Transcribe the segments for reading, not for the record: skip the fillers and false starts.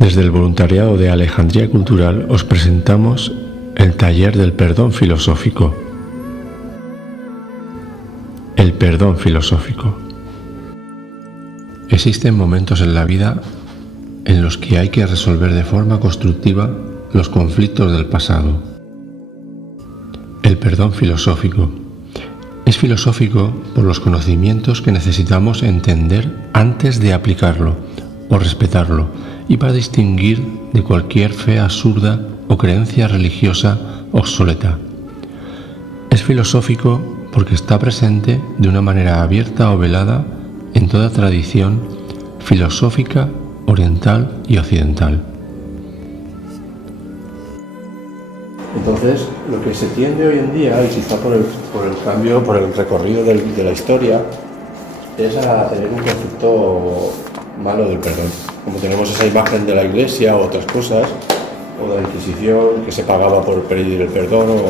Desde el voluntariado de Alejandría Cultural os presentamos el taller del perdón filosófico. El perdón filosófico. Existen momentos en la vida en los que hay que resolver de forma constructiva los conflictos del pasado. El perdón filosófico. Es filosófico por los conocimientos que necesitamos entender antes de aplicarlo o respetarlo y para distinguir de cualquier fe absurda o creencia religiosa obsoleta. Es filosófico porque está presente de una manera abierta o velada en toda tradición filosófica oriental y occidental. Entonces, lo que se tiende hoy en día, y quizá por el cambio, por el recorrido de la historia, es a tener un concepto malo del perdón. Como tenemos esa imagen de la Iglesia o otras cosas, o de la Inquisición, que se pagaba por pedir el perdón o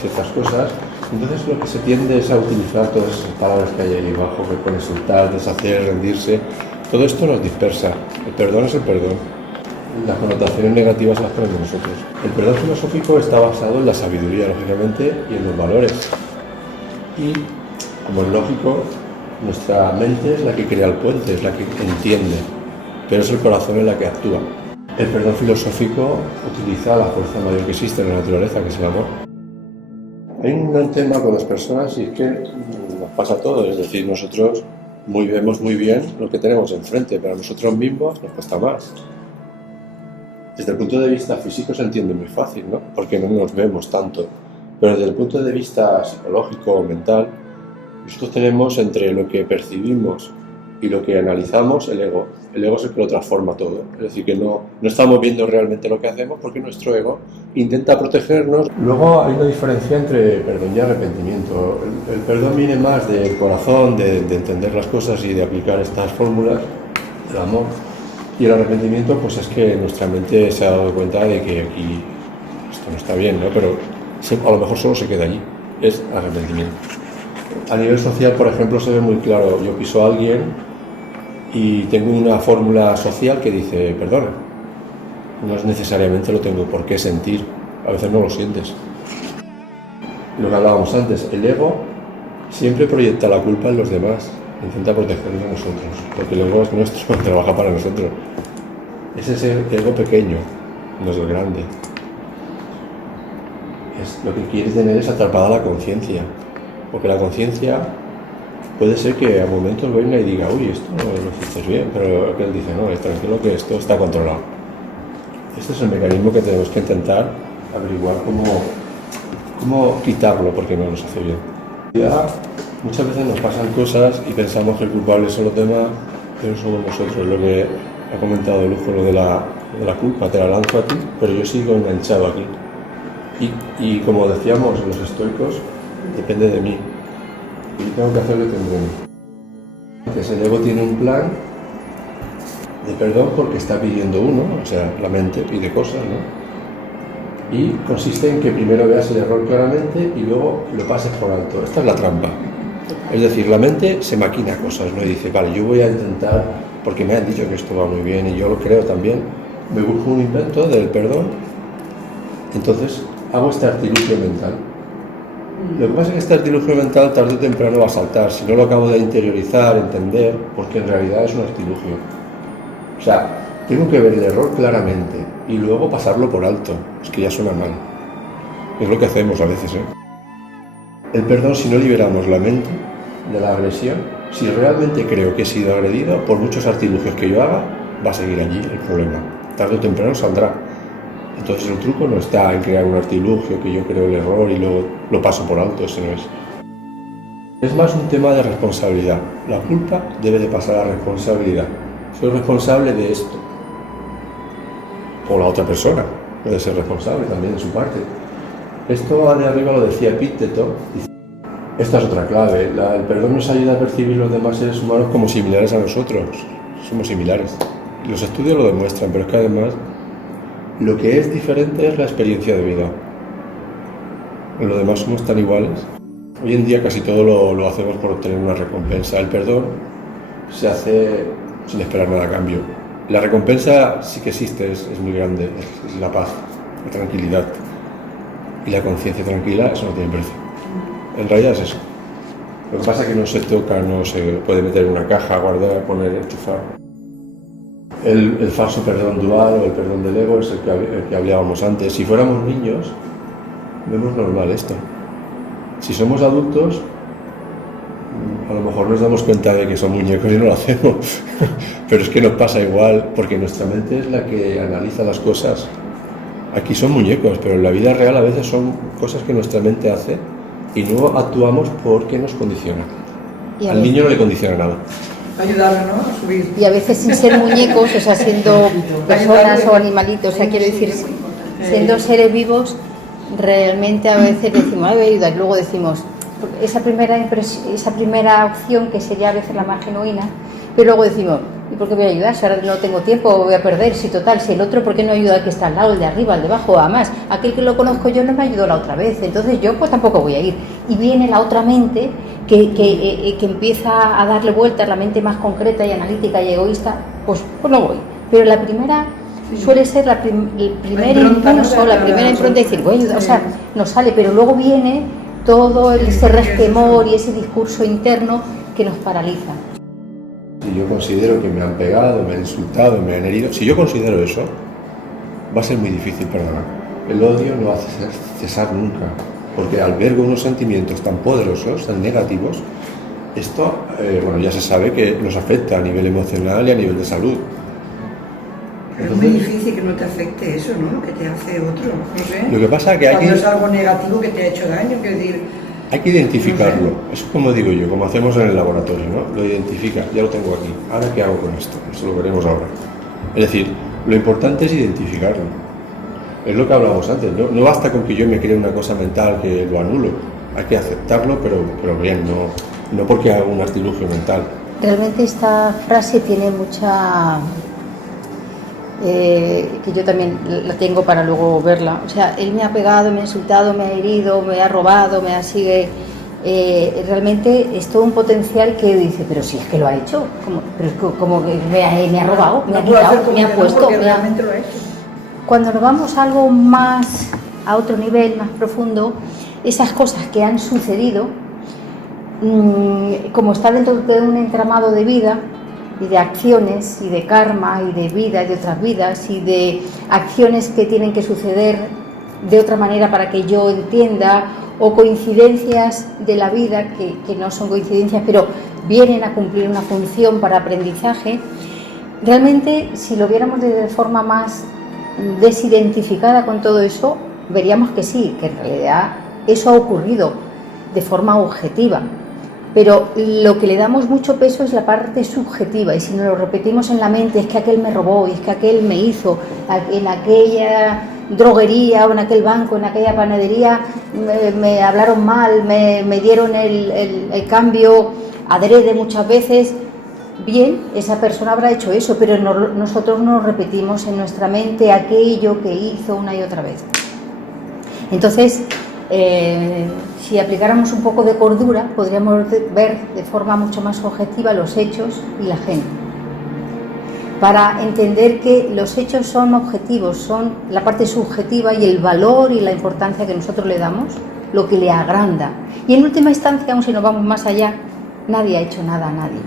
ciertas cosas, entonces lo que se tiende es a utilizar todas esas palabras que hay ahí abajo, que pueden insultar, deshacer, rendirse. Todo esto nos dispersa. El perdón es el perdón. Las connotaciones negativas las ponemos nosotros. El perdón filosófico está basado en la sabiduría, lógicamente, y en los valores. Y, como es lógico, nuestra mente es la que crea el puente, es la que entiende, pero es el corazón en la que actúa. El perdón filosófico utiliza la fuerza mayor que existe en la naturaleza, que es el amor. Hay un tema con las personas y es que nos pasa todo, es decir, nosotros vemos muy bien lo que tenemos enfrente, pero a nosotros mismos nos cuesta más. Desde el punto de vista físico se entiende muy fácil, ¿no? Porque no nos vemos tanto, pero desde el punto de vista psicológico o mental, nosotros tenemos entre lo que percibimos y lo que analizamos el ego. El ego es el que lo transforma todo. Es decir, que no estamos viendo realmente lo que hacemos porque nuestro ego intenta protegernos. Luego hay una diferencia entre perdón y arrepentimiento. El perdón viene más del corazón, de entender las cosas y de aplicar estas fórmulas del amor. Y el arrepentimiento, pues es que nuestra mente se ha dado cuenta de que aquí esto no está bien, ¿no? Pero a lo mejor solo se queda allí. Es arrepentimiento. A nivel social, por ejemplo, se ve muy claro. Yo piso a alguien y tengo una fórmula social que dice perdona. No es necesariamente lo tengo por qué sentir. A veces no lo sientes. Lo que hablábamos antes, el ego siempre proyecta la culpa en los demás. Intenta protegernos a nosotros, porque el ego es nuestro, trabaja para nosotros. Ese es el ego pequeño, no es el grande. Lo que quiere tener es atrapada la conciencia. Porque la conciencia puede ser que a momentos venga y diga, uy, esto no lo hiciste bien, pero él dice, no, tranquilo que esto está controlado. Este es el mecanismo que tenemos que intentar averiguar cómo quitarlo porque no nos hace bien. Ya, muchas veces nos pasan cosas y pensamos que el culpable son los demás, pero somos nosotros. Lo que ha comentado Lujo, lo de la culpa, te la lanzo a ti, pero yo sigo enganchado aquí. Y como decíamos los estoicos, depende de mí. Y tengo que hacer lo que tengo de mí. Entonces el ego tiene un plan de perdón porque está pidiendo uno, o sea, la mente pide cosas, ¿no? Y consiste en que primero veas el error claramente y luego lo pases por alto. Esta es la trampa. Es decir, la mente se maquina cosas, ¿no? Y dice, vale, yo voy a intentar, porque me han dicho que esto va muy bien y yo lo creo también, me busco un invento del perdón, entonces hago este artilugio mental. Lo que pasa es que este artilugio mental tarde o temprano va a saltar, si no lo acabo de interiorizar, entender, porque en realidad es un artilugio. O sea, tengo que ver el error claramente y luego pasarlo por alto, es que ya suena mal. Es lo que hacemos a veces, ¿eh? El perdón, si no liberamos la mente de la agresión, si realmente creo que he sido agredido, por muchos artilugios que yo haga, va a seguir allí el problema. Tarde o temprano saldrá. Entonces el truco no está en crear un artilugio que yo creo el error y luego lo paso por alto, ese no es. Es más un tema de responsabilidad. La culpa debe de pasar a la responsabilidad. Soy responsable de esto. O la otra persona puede ser responsable también de su parte. Esto de arriba lo decía Epicteto. Esta es otra clave. El perdón nos ayuda a percibir los demás seres humanos como similares a nosotros. Somos similares. Los estudios lo demuestran, pero es que además lo que es diferente es la experiencia de vida. En lo demás somos tan iguales. Hoy en día casi todo lo hacemos por obtener una recompensa. El perdón se hace sin esperar nada a cambio. La recompensa sí que existe, es muy grande, es la paz, la tranquilidad. Y la conciencia tranquila, eso no tiene precio. En realidad es eso. Lo que pasa es que no se toca, no se puede meter en una caja, guardar, poner, enchufar. El falso perdón dual o el perdón del ego es el que hablábamos antes. Si fuéramos niños, vemos normal esto. Si somos adultos, a lo mejor nos damos cuenta de que son muñecos y no lo hacemos. Pero es que nos pasa igual, porque nuestra mente es la que analiza las cosas. Aquí son muñecos, pero en la vida real a veces son cosas que nuestra mente hace y no actuamos porque nos condiciona. Al niño no le condiciona nada. Ayudarlo, ¿no? A subir. Y a veces sin ser muñecos, o sea, siendo personas o animalitos, o sea, quiero decir, siendo seres vivos, realmente a veces decimos, ay, voy a ayudar, y luego decimos, esa primera opción que sería a veces la más genuina, pero luego decimos, ¿y por qué voy a ayudar? Si ahora no tengo tiempo, voy a perder, si total, si el otro, ¿por qué no ayuda al que está al lado, el de arriba, el de abajo? Además, aquel que lo conozco yo no me ayudó la otra vez, entonces yo pues tampoco voy a ir. Y viene la otra mente que empieza a darle vueltas, la mente más concreta y analítica y egoísta, pues no voy. Pero la primera suele ser el primer impulso, la primera impronta de decir, voy a ayudar, o sea, nos sale, pero luego viene todo ese resquemor y ese discurso interno que nos paraliza. Si yo considero que me han pegado, me han insultado, me han herido, si yo considero eso, va a ser muy difícil perdonar. El odio no hace cesar nunca, porque alberga unos sentimientos tan poderosos, tan negativos. Esto, bueno, ya se sabe que nos afecta a nivel emocional y a nivel de salud. Pero es muy difícil que no te afecte eso, ¿no? Que te hace otro, no sé. Lo que pasa es que cuando es algo negativo que te ha hecho daño, quiero decir... Hay que identificarlo, no sé. Es como digo yo, como hacemos en el laboratorio, ¿no? Lo identifica, ya lo tengo aquí, ¿ahora qué hago con esto? Eso lo veremos ahora. Es decir, lo importante es identificarlo. Es lo que hablábamos antes, ¿no? No basta con que yo me cree una cosa mental que lo anulo, hay que aceptarlo, pero bien, no porque haga un artilugio mental. Realmente esta frase tiene mucha... que yo también la tengo para luego verla, o sea, él me ha pegado, me ha insultado, me ha herido, me ha robado, sigue, realmente es todo un potencial que dice, pero si es que lo ha hecho, como que me ha robado, me ha quitado, me ha puesto, realmente lo ha hecho. Cuando nos vamos a algo más, a otro nivel, más profundo, esas cosas que han sucedido, como está dentro de un entramado de vida, y de acciones y de karma y de vida y de otras vidas y de acciones que tienen que suceder de otra manera para que yo entienda, o coincidencias de la vida que no son coincidencias pero vienen a cumplir una función para aprendizaje. Realmente, si lo viéramos de forma más desidentificada con todo eso, veríamos que sí, que en realidad eso ha ocurrido de forma objetiva. Pero lo que le damos mucho peso es la parte subjetiva, y si nos lo repetimos en la mente, es que aquel me robó, y es que aquel me hizo, en aquella droguería o en aquel banco, en aquella panadería me hablaron mal, me dieron el cambio adrede muchas veces. Bien, esa persona habrá hecho eso, pero nosotros nos repetimos en nuestra mente aquello que hizo una y otra vez. Entonces, si aplicáramos un poco de cordura, podríamos ver de forma mucho más objetiva los hechos y la gente, para entender que los hechos son objetivos, son la parte subjetiva y el valor y la importancia que nosotros le damos, lo que le agranda. Y en última instancia, aun si nos vamos más allá, nadie ha hecho nada a nadie.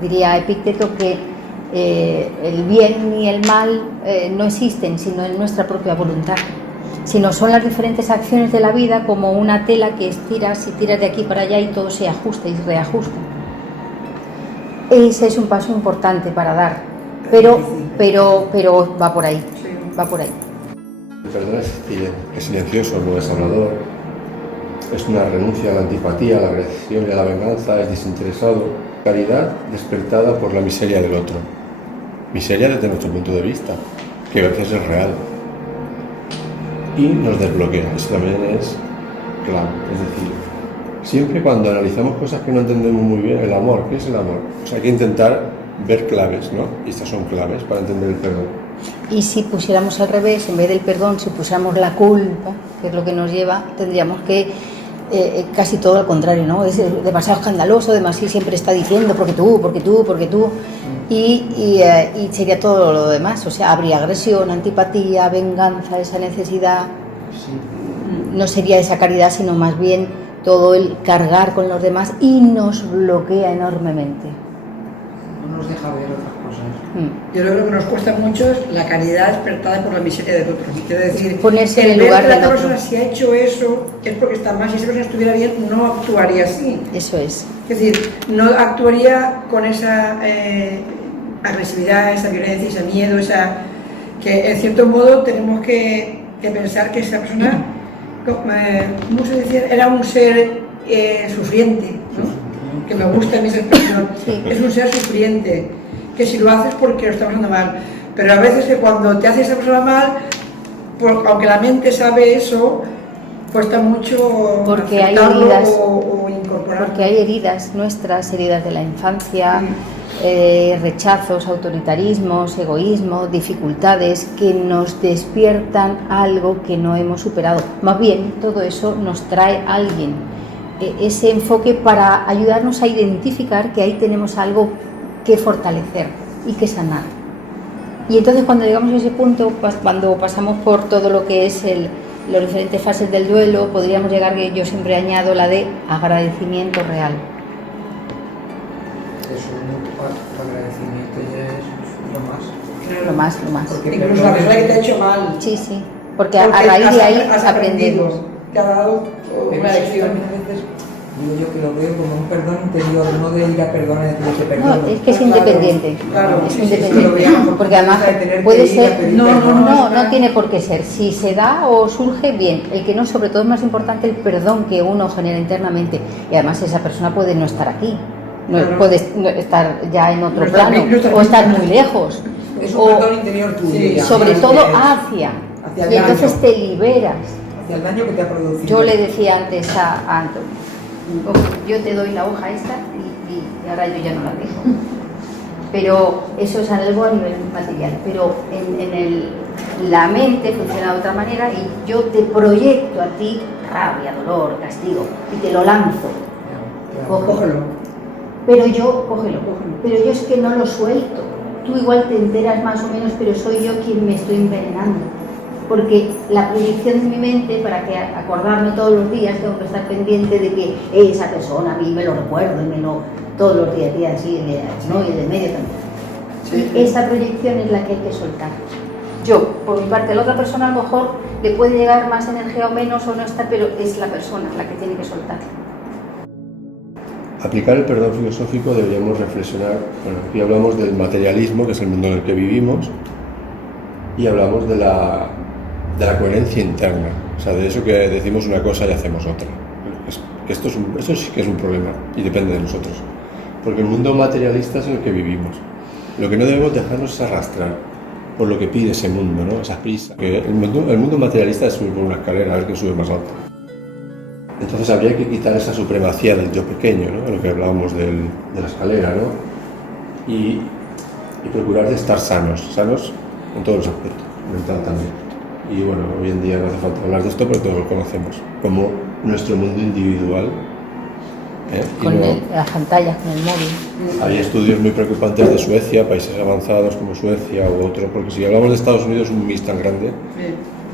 Diría Epicteto que el bien y el mal no existen sino en nuestra propia voluntad, sino son las diferentes acciones de la vida como una tela que estiras y tiras de aquí para allá y todo se ajusta y reajusta. Ese es un paso importante para dar, pero va por ahí, va por ahí. El perdón es silencioso, no es hablador, es una renuncia a la antipatía, a la agresión y a la venganza, es desinteresado. Caridad despertada por la miseria del otro, miseria desde nuestro punto de vista, que a veces es real. Y nos desbloquea, eso también es clave. Es decir, siempre cuando analizamos cosas que no entendemos muy bien, el amor, ¿qué es el amor? O sea, hay que intentar ver claves, ¿no? Y estas son claves para entender el perdón. Y si pusiéramos al revés, en vez del perdón, si pusiéramos la culpa, que es lo que nos lleva, tendríamos que casi todo al contrario, ¿no? Es demasiado escandaloso, demasiado siempre está diciendo porque tú. y sería todo lo demás, o sea, habría agresión, antipatía, venganza, esa necesidad, no sería esa caridad, sino más bien todo el cargar con los demás y nos bloquea enormemente. No nos deja ver otras cosas. Yo creo que nos cuesta mucho es la caridad despertada por la miseria del otro. Quiero decir, ponerse en el ver lugar que la del otra otro. persona si ha hecho eso es porque está mal. Si esa persona estuviera bien, no actuaría así. Eso es. Es decir, no actuaría con esa agresividad, esa violencia, ese miedo, que en cierto modo tenemos que pensar que esa persona, ¿cómo se decía? Era un ser sufriente, ¿no? Que me gusta a mí esa expresión. Sí. Es un ser sufriente, que si lo haces porque lo está pasando mal. Pero a veces que cuando te hace esa persona mal, aunque la mente sabe eso, cuesta mucho Porque hay aceptarlo heridas, o incorporarlo. porque hay heridas nuestras, heridas de la infancia, rechazos, autoritarismos, egoísmo, dificultades que nos despiertan algo que no hemos superado. Más bien, todo eso nos trae a alguien, ese enfoque para ayudarnos a identificar que ahí tenemos algo que fortalecer y que sanar. Y entonces cuando llegamos a ese punto, cuando pasamos por todo lo que es las diferentes fases del duelo, podríamos llegar, que yo siempre añado la de agradecimiento real. Eso, el agradecimiento ya es lo más. Lo más. Porque Incluso la persona que te ha hecho mal. Sí, sí. Porque a raíz de ahí has aprendemos. aprendido, te ha dado Pero una eso lección. también a veces digo yo que lo veo como un perdón interior, no de ir a perdonar y decir que perdono. No, es que es Claro, independiente. claro, Es sí, sí, independiente. lo veamos, Porque además de tener que puede ir a ser. pedir No, perdón. No tiene por qué ser. Si se da o surge, bien. El que no, sobre todo, es más importante el perdón que uno genera internamente. Y además, esa persona puede no estar aquí. Claro. Puede estar ya en otro No está plano. bien, no está O bien. estar muy lejos. Es un O, perdón interior tuyo. Sí, ya, sobre ¿no? todo Es hacia. hacia el Y entonces daño. te liberas. Hacia el daño que te ha producido. Yo le decía antes a Antonio, yo te doy la hoja esta y ahora yo ya no la dejo. Pero eso es algo a nivel material. Pero la mente funciona de otra manera y yo te proyecto a ti rabia, dolor, castigo y te lo lanzo. Cógelo. Pero yo es que no lo suelto. Tú igual te enteras más o menos, pero soy yo quien me estoy envenenando. Porque la proyección de mi mente, para que acordarme todos los días, tengo que estar pendiente de que esa persona, a mí me lo recuerdo y todos los días, así, ¿no? Y el de medio también. Sí. Y esa proyección es la que hay que soltar. Yo, por mi parte, la otra persona a lo mejor le puede llegar más energía o menos o no está, pero es la persona la que tiene que soltar. Aplicar el perdón filosófico deberíamos reflexionar. Bueno, aquí hablamos del materialismo, que es el mundo en el que vivimos, y hablamos de la coherencia interna, o sea, de eso que decimos una cosa y hacemos otra. Esto sí que es un problema y depende de nosotros, porque el mundo materialista es en el que vivimos. Lo que no debemos dejarnos es arrastrar por lo que pide ese mundo, ¿no? Esa prisa. Que el mundo materialista es subir por una escalera, a ver quién sube más alto. Entonces habría que quitar esa supremacía del yo pequeño, ¿no? En lo que hablábamos de la escalera, ¿no? Y procurar de estar sanos en todos los aspectos, mental también. Y bueno, hoy en día no hace falta hablar de esto, pero todos lo conocemos como nuestro mundo individual. Con las pantallas, con el móvil. Hay estudios muy preocupantes de Suecia, países avanzados como Suecia u otros, porque si hablamos de Estados Unidos, un mix tan grande,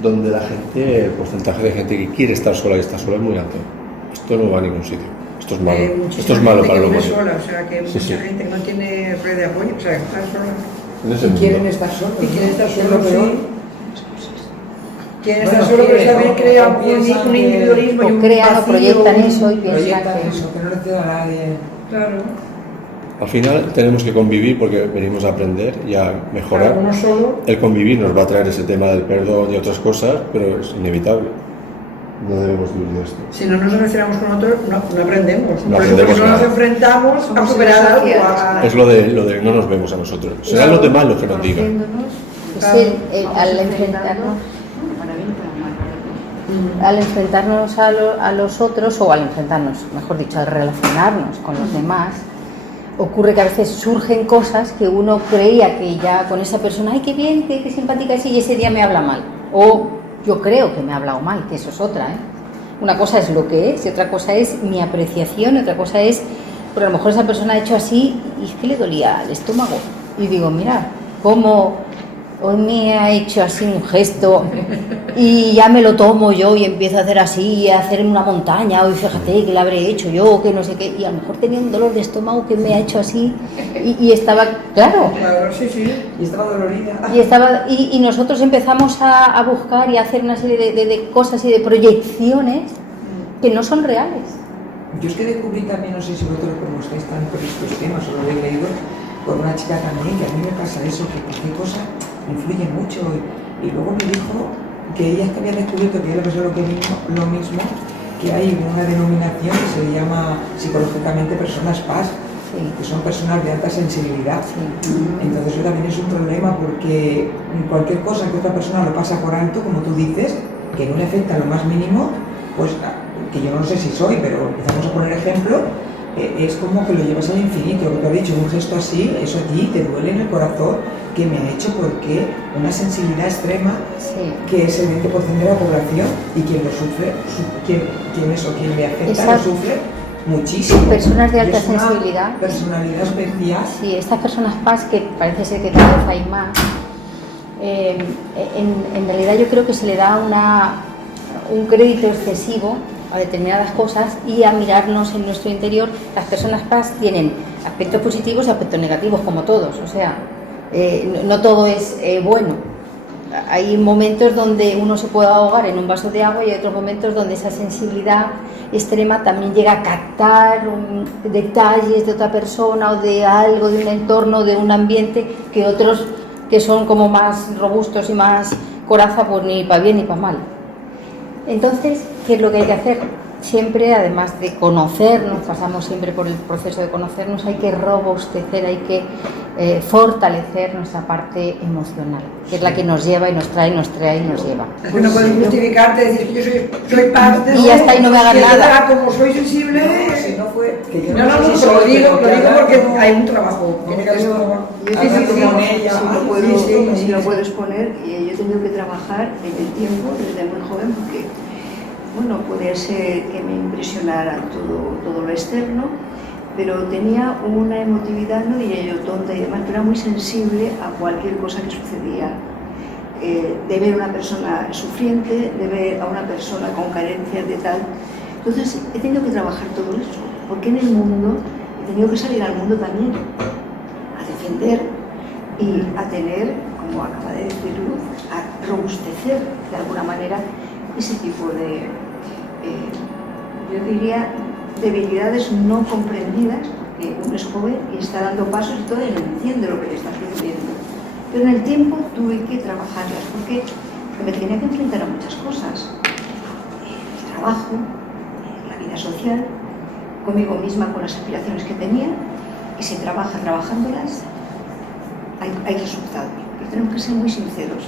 donde la gente, el porcentaje de gente que quiere estar sola y está sola es muy alto. Esto no va a ningún sitio. Esto es malo. Esto es malo para la humanidad. Sola, o sea, que Sí, mucha sí. gente que no tiene red de apoyo, o sea, que está sola. En ese Y mundo. quieren estar solos. Y quieren estar ¿no? Que es solos, lo peor. sí. Quieren Bueno, estar solos, pero quieren, también ¿no? crean O piensan un que- individualismo y O un crean o vacío, proyectan eso y piensan Proyectan que eso, que no le queda a nadie. Claro, Al final tenemos que convivir porque venimos a aprender y a mejorar. cada uno solo. El convivir nos va a traer ese tema del perdón y otras cosas, pero es inevitable. No debemos vivir de esto. Si no nos relacionamos con otros, no aprendemos. No Por eso, aprendemos porque no nos nada. enfrentamos a Somos superar algo. sociales. Es lo de no nos vemos a nosotros. Serán los demás los que nos digan. es al enfrentarnos a los otros, o al enfrentarnos, mejor dicho, al relacionarnos con los demás, ocurre que a veces surgen cosas que uno creía que ya con esa persona, ay, qué bien, qué simpática es, y ese día me habla mal. O yo creo que me ha hablado mal, que eso es otra, ¿eh? Una cosa es lo que es y otra cosa es mi apreciación, y otra cosa es, porque a lo mejor esa persona ha hecho así y es que le dolía el estómago. Y digo, mira, cómo hoy me ha hecho así un gesto y ya me lo tomo yo y empiezo a hacer así, a hacer una montaña, hoy fíjate que la habré hecho yo, que no sé qué, y a lo mejor tenía un dolor de estómago que me ha hecho así y estaba, claro, Sí, sí. Y estaba dolorida. y nosotros empezamos a buscar y a hacer una serie de cosas y de proyecciones que no son reales. Yo es que descubrí también, no sé si vosotros como estáis tan por estos temas o lo habéis leído, por una chica también, que a mí me pasa eso, que cualquier cosa influye mucho. Y luego me dijo que ella es que había descubierto que ella le pasó lo mismo, que hay una denominación que se llama psicológicamente personas PAS, Sí. que son personas de alta sensibilidad. Sí. Entonces eso también es un problema porque cualquier cosa que otra persona lo pasa por alto, como tú dices, que no le afecta lo más mínimo, pues que yo no sé si soy, pero empezamos a poner ejemplo, es como que lo llevas al infinito. Lo que tú has dicho, un gesto así, eso a ti te duele en el corazón, que me ha hecho porque una sensibilidad extrema, Sí. que es el 20% de la población, y quien lo sufre, quien le afecta, Esa- lo sufre muchísimo. Personas de Y alta es una sensibilidad. personalidad especial. Sí, estas personas PAS, que parece ser que cada vez hay más, en realidad yo creo que se le da un crédito excesivo a determinadas cosas y a mirarnos en nuestro interior. Las personas PAS tienen aspectos positivos y aspectos negativos, como todos, o sea, no todo es bueno. Hay momentos donde uno se puede ahogar en un vaso de agua y hay otros momentos donde esa sensibilidad extrema también llega a captar detalles de otra persona o de algo, de un entorno, de un ambiente, que otros que son como más robustos y más coraza, pues ni para bien ni para mal. Entonces, ¿qué es lo que hay que hacer? Siempre, además de conocernos, pasamos siempre por el proceso de conocernos, hay que robustecer, hay que fortalecer nuestra parte emocional, que es la que nos lleva y nos trae y nos lleva. Es que no puedes justificarte, decir que yo soy parte Y ya está, y no me hagas que nada. Como soy sensible. Si no fue, que yo No, sé si pero lo soy, digo pero que porque hablar hay un trabajo. Tiene que haber un trabajo. Yo hablar sí, con ella, si lo puedo exponer, yo he tenido que trabajar en el tiempo desde muy joven porque, bueno, puede ser que me impresionara todo lo externo, pero tenía una emotividad, no diría yo tonta y demás, pero era muy sensible a cualquier cosa que sucedía. De ver a una persona sufriente, de ver a una persona con carencias de tal. Entonces he tenido que trabajar todo eso, porque en el mundo he tenido que salir al mundo también a defender y a tener, como acaba de decir Luz, a robustecer de alguna manera ese tipo de, yo diría, debilidades no comprendidas, porque uno es joven y está dando pasos y todavía no entiende lo que le está sucediendo. Pero en el tiempo tuve que trabajarlas, porque me tenía que enfrentar a muchas cosas. El trabajo, la vida social, conmigo misma con las aspiraciones que tenía, y se trabaja trabajándolas, hay resultados. Pero tenemos que ser muy sinceros.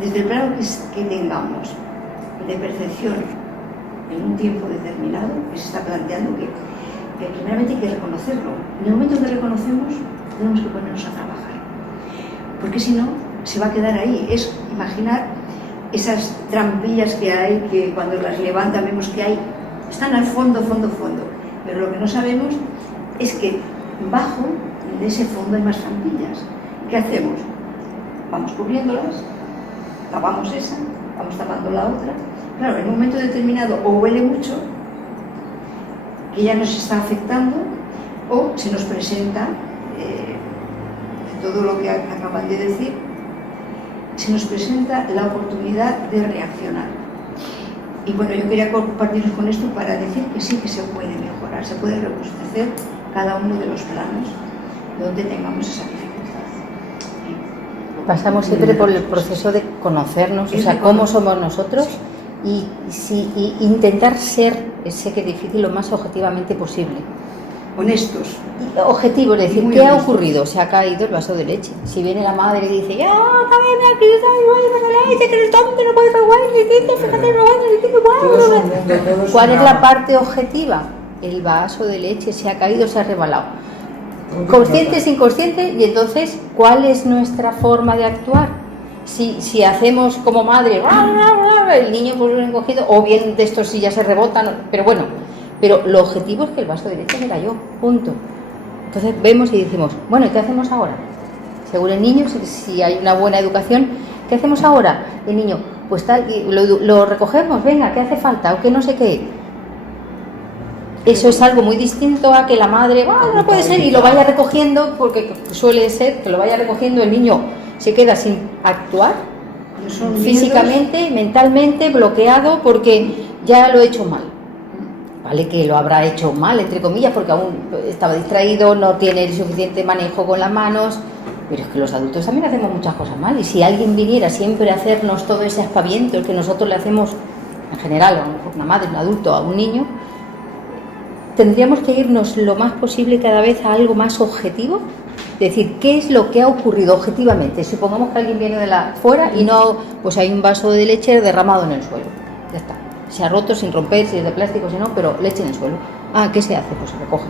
Desde el plano que tengamos de percepción en un tiempo determinado, que se está planteando que primeramente hay que reconocerlo. En el momento que reconocemos, tenemos que ponernos a trabajar. Porque si no, se va a quedar ahí. Es imaginar esas trampillas que hay, que cuando las levantan vemos que hay, están al fondo. Pero lo que no sabemos es que bajo de ese fondo hay más trampillas. ¿Qué hacemos? Vamos cubriéndolas, tapamos esa, vamos tapando la otra. Claro, en un momento determinado o huele mucho, que ya nos está afectando, o se nos presenta todo lo que acaban de decir, se nos presenta la oportunidad de reaccionar. Y bueno, yo quería compartirles con esto para decir que sí que se puede mejorar, se puede robustecer cada uno de los planos donde tengamos esa dificultad. Pasamos siempre por el proceso de conocernos, o sea, cómo somos nosotros y intentar ser, sé que es difícil, lo más objetivamente posible. Honestos. Objetivo, es decir, Muy ¿qué ha honesto. ocurrido? Se ha caído el vaso de leche. Si viene la madre y dice, ¡ah, cállame aquí, el vaso de leche, que eres tonto, no puedes jugar, fíjate, Todos son mundo, todos ¿cuál son es la agua. parte objetiva? El vaso de leche se ha caído, se ha resbalado. Punto Consciente, pelota. inconsciente, y entonces, ¿cuál es nuestra forma de actuar? Si hacemos como madre, el niño pues lo ha encogido, o bien de estos si ya se rebotan, pero bueno, pero lo objetivo es que el vaso de leche me cayó, punto. Entonces vemos y decimos, bueno, ¿y qué hacemos ahora? Según el niño, si hay una buena educación, ¿qué hacemos ahora? El niño, pues tal, y lo recogemos, venga, ¿qué hace falta? O que no sé qué. Eso es algo muy distinto a que la madre, no puede ser, y lo vaya recogiendo, porque suele ser que lo vaya recogiendo, el niño se queda sin actuar, físicamente, mentalmente, bloqueado, porque ya lo he hecho mal. Vale, que lo habrá hecho mal, entre comillas, porque aún estaba distraído, no tiene el suficiente manejo con las manos, pero es que los adultos también hacemos muchas cosas mal, y si alguien viniera siempre a hacernos todo ese aspaviento que nosotros le hacemos, en general, a lo mejor una madre, un adulto, a un niño, tendríamos que irnos lo más posible cada vez a algo más objetivo, decir, ¿qué es lo que ha ocurrido objetivamente? Supongamos que alguien viene de fuera y no, pues hay un vaso de leche derramado en el suelo, ya está. Se ha roto sin romper, si es de plástico, si no, pero leche en el suelo. ¿Qué se hace? Pues se recoge.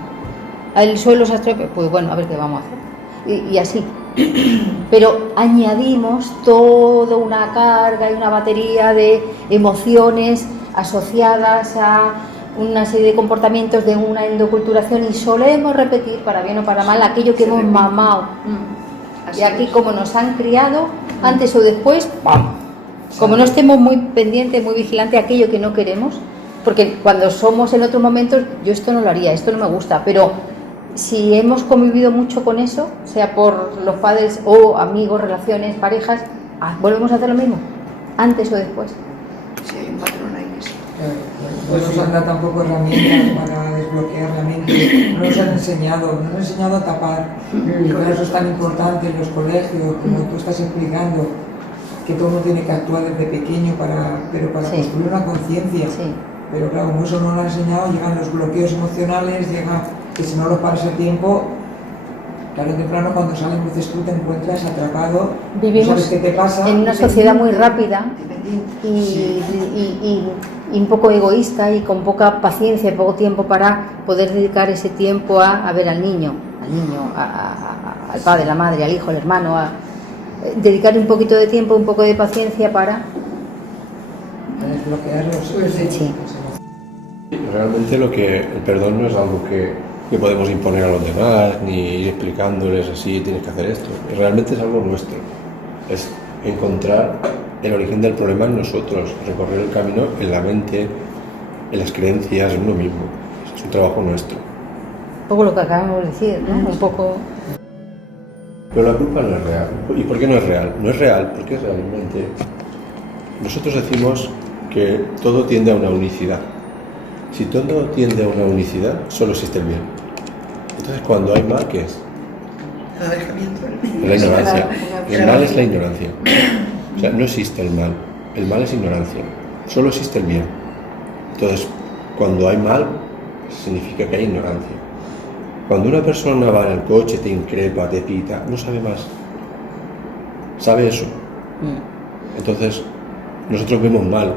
El suelo se ha estropeado, pues bueno, a ver qué vamos a hacer. Y así. Pero añadimos toda una carga y una batería de emociones asociadas a una serie de comportamientos de una endoculturación y solemos repetir, para bien o para mal, aquello que hemos mamado. Y aquí, como nos han criado, antes o después, ¡pam! Como no estemos muy pendientes, muy vigilantes a aquello que no queremos, porque cuando somos en otros momentos, yo esto no lo haría, esto no me gusta, pero si hemos convivido mucho con eso, sea por los padres o amigos, relaciones, parejas, volvemos a hacer lo mismo, antes o después. Sí, hay un patrón ahí que sí. No nos han dado tampoco herramientas para desbloquear la mente, no nos han enseñado a tapar, y por eso es tan importante en los colegios, como tú estás explicando, que todo uno tiene que actuar desde pequeño pero para construir una conciencia. Sí. Pero claro, como eso no lo han enseñado, llegan los bloqueos emocionales, llega que si no lo paras el tiempo, tarde o temprano cuando salen, dices tú, te encuentras atrapado, vivimos, no sabes qué te pasa. En una sociedad muy rápida y un poco egoísta y con poca paciencia y poco tiempo para poder dedicar ese tiempo a ver al niño, al padre, la madre, al hijo, al hermano, dedicar un poquito de tiempo, un poco de paciencia para desbloquearlos. Sí. Realmente el perdón no es algo que podemos imponer a los demás, ni ir explicándoles así, tienes que hacer esto. Realmente es algo nuestro. Es encontrar el origen del problema en nosotros, recorrer el camino en la mente, en las creencias, en uno mismo. Es un trabajo nuestro. Un poco lo que acabamos de decir, ¿no? Un poco... Pero la culpa no es real. ¿Y por qué no es real? No es real porque realmente nosotros decimos que todo tiende a una unicidad. Si todo tiende a una unicidad, solo existe el bien. Entonces, cuando hay mal, ¿qué es? El alejamiento. La ignorancia. El mal es la ignorancia. O sea, no existe el mal. El mal es ignorancia. Solo existe el bien. Entonces, cuando hay mal, significa que hay ignorancia. Cuando una persona va en el coche, te increpa, te pita, no sabe más. Sabe eso. Entonces, nosotros vemos mal.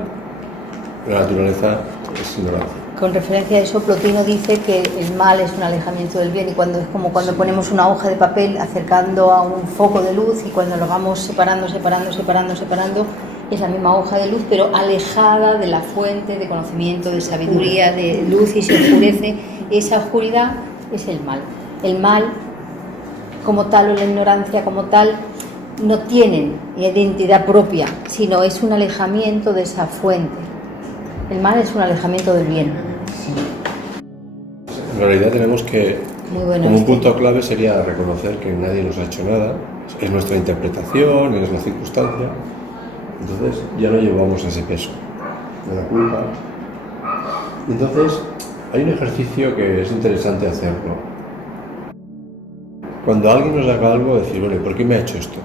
La naturaleza es ignorancia. Con referencia a eso, Plotino dice que el mal es un alejamiento del bien, y cuando es como cuando ponemos una hoja de papel acercando a un foco de luz, y cuando lo vamos separando, es la misma hoja de luz, pero alejada de la fuente de conocimiento, de sabiduría, de luz, y se oscurece. Esa oscuridad es el mal. El mal como tal, o la ignorancia como tal, no tienen identidad propia, sino es un alejamiento de esa fuente. El mal es un alejamiento del bien. En realidad tenemos que, como un punto clave sería reconocer que nadie nos ha hecho nada, es nuestra interpretación, es la circunstancia. Entonces ya no llevamos ese peso de la culpa. Entonces hay un ejercicio que es interesante hacerlo. Cuando alguien nos haga algo, decir, bueno, ¿por qué me ha hecho esto?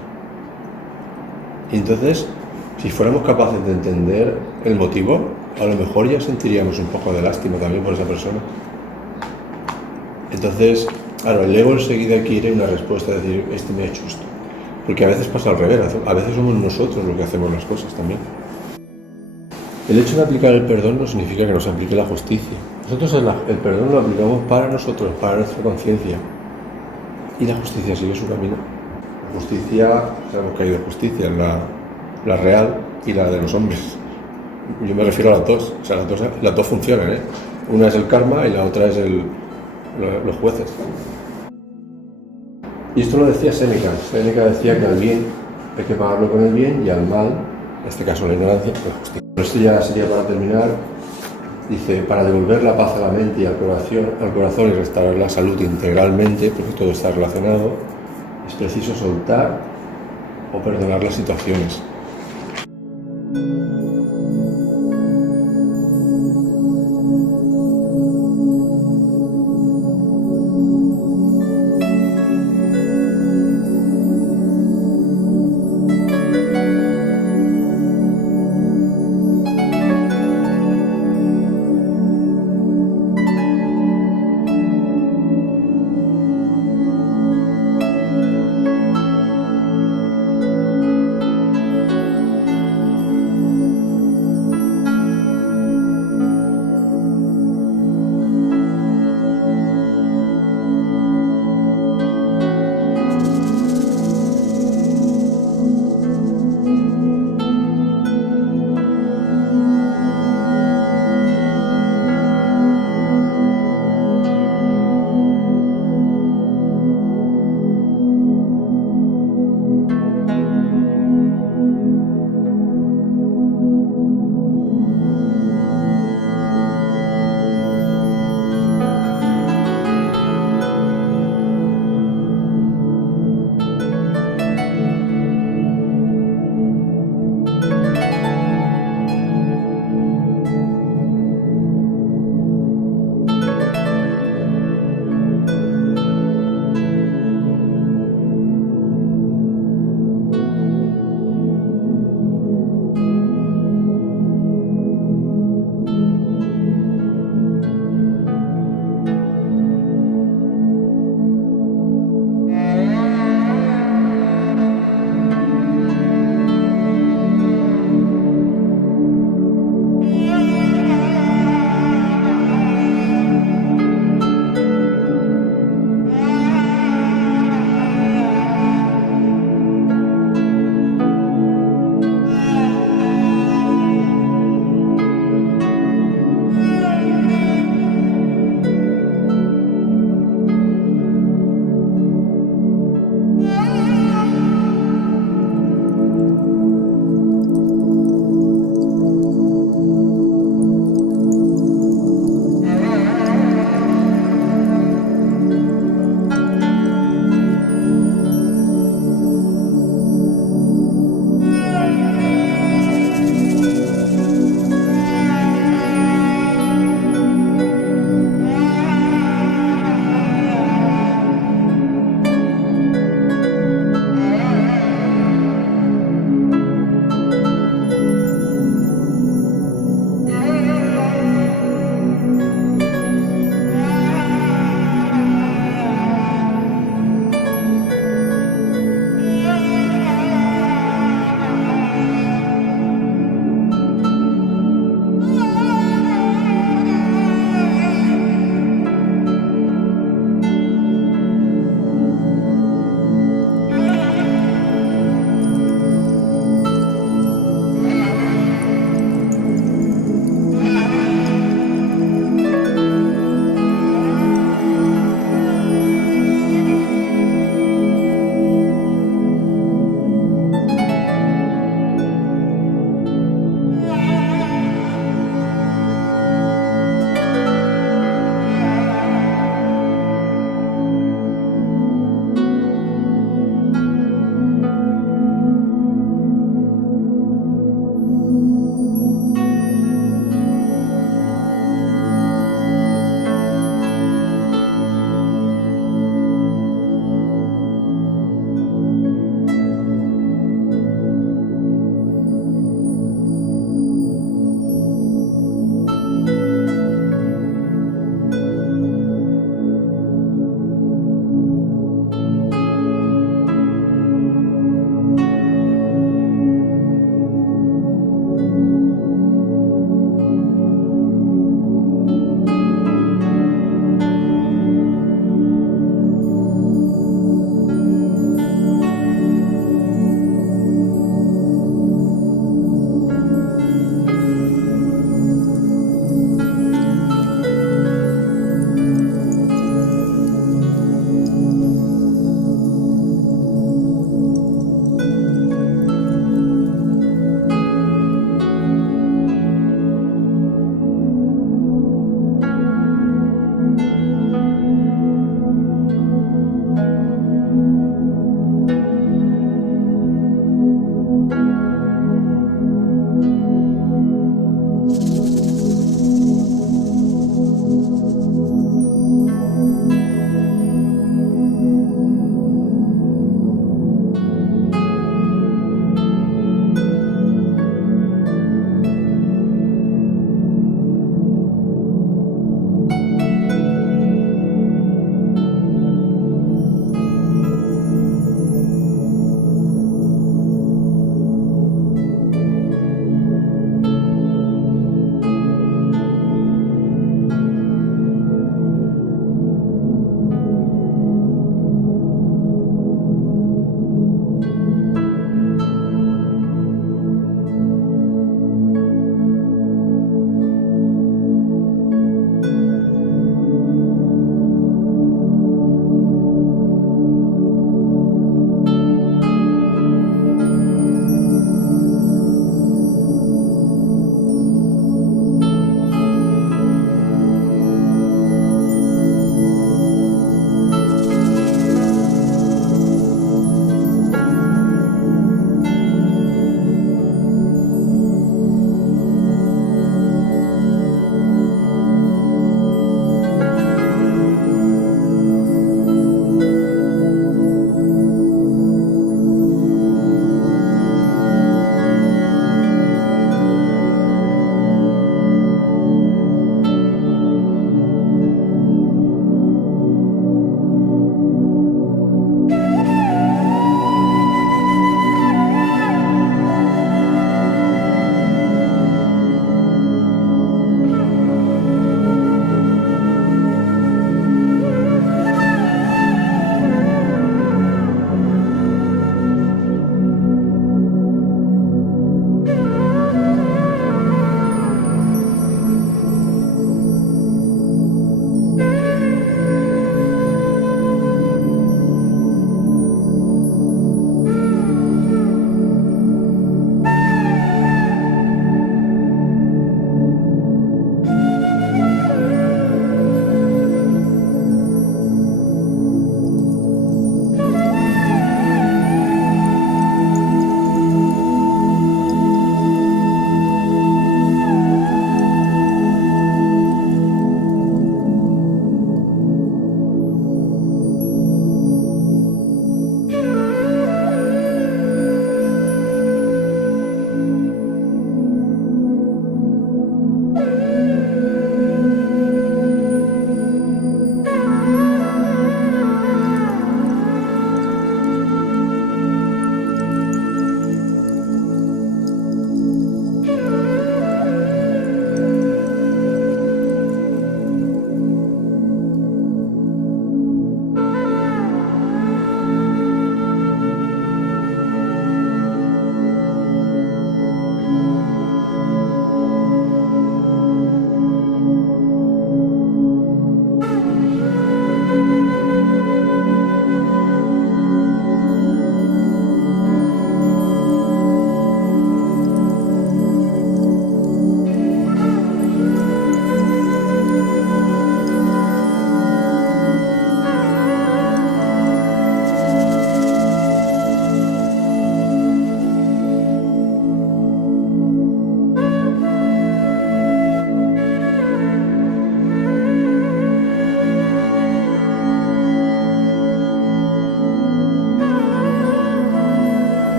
Y entonces, si fuéramos capaces de entender el motivo, a lo mejor ya sentiríamos un poco de lástima también por esa persona. Entonces, claro, el ego enseguida quiere una respuesta, decir, este me ha hecho esto. Porque a veces pasa al revés, a veces somos nosotros los que hacemos las cosas también. El hecho de aplicar el perdón no significa que nos aplique la justicia. Nosotros el perdón lo aplicamos para nosotros, para nuestra conciencia. Y la justicia sigue su camino. La justicia, sabemos que hay dos justicias, la real y la de los hombres. Yo me refiero a las dos, o sea, las dos funcionan, ¿eh? Una es el karma y la otra es los jueces. Y esto lo decía Séneca. Séneca decía que al bien hay que pagarlo con el bien y al mal, en este caso la ignorancia, pues justicia. Pero esto ya sería para terminar. Dice, para devolver la paz a la mente y al corazón y restaurar la salud integralmente, porque todo está relacionado, es preciso soltar o perdonar las situaciones.